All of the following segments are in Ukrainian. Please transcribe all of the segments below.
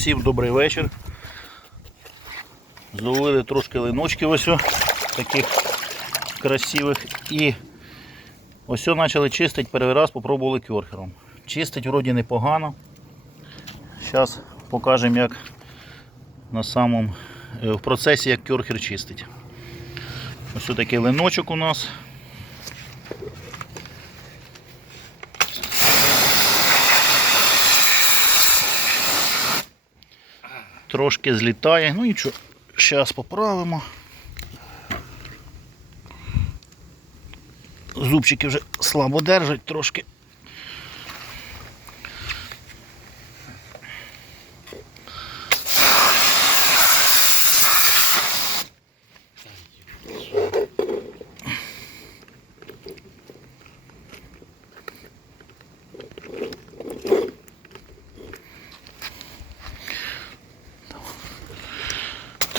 Всім добрий вечір. Зловили трошки линочків ось о, таких красивих. І ось почали чистити, перший раз попробували кьорхером. Чистить вроді непогано. Зараз покажемо, як на самому е, в процесі як кьорхер чистить. Ось такий линочок у нас. Трошки злітає. Ну нічого, зараз поправимо. Зубчики вже слабо держать трошки.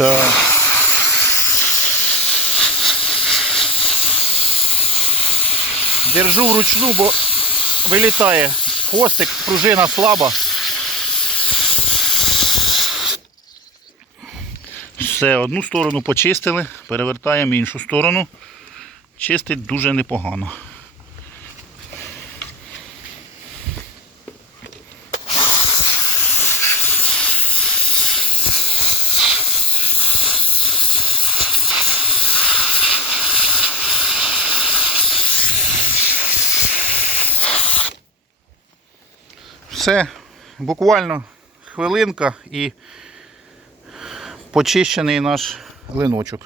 Так. Держу вручну, бо вилітає хвостик, пружина слаба. Все, одну сторону почистили, перевертаємо іншу сторону. Чистить дуже непогано. Все, буквально хвилинка і почищений наш линочок.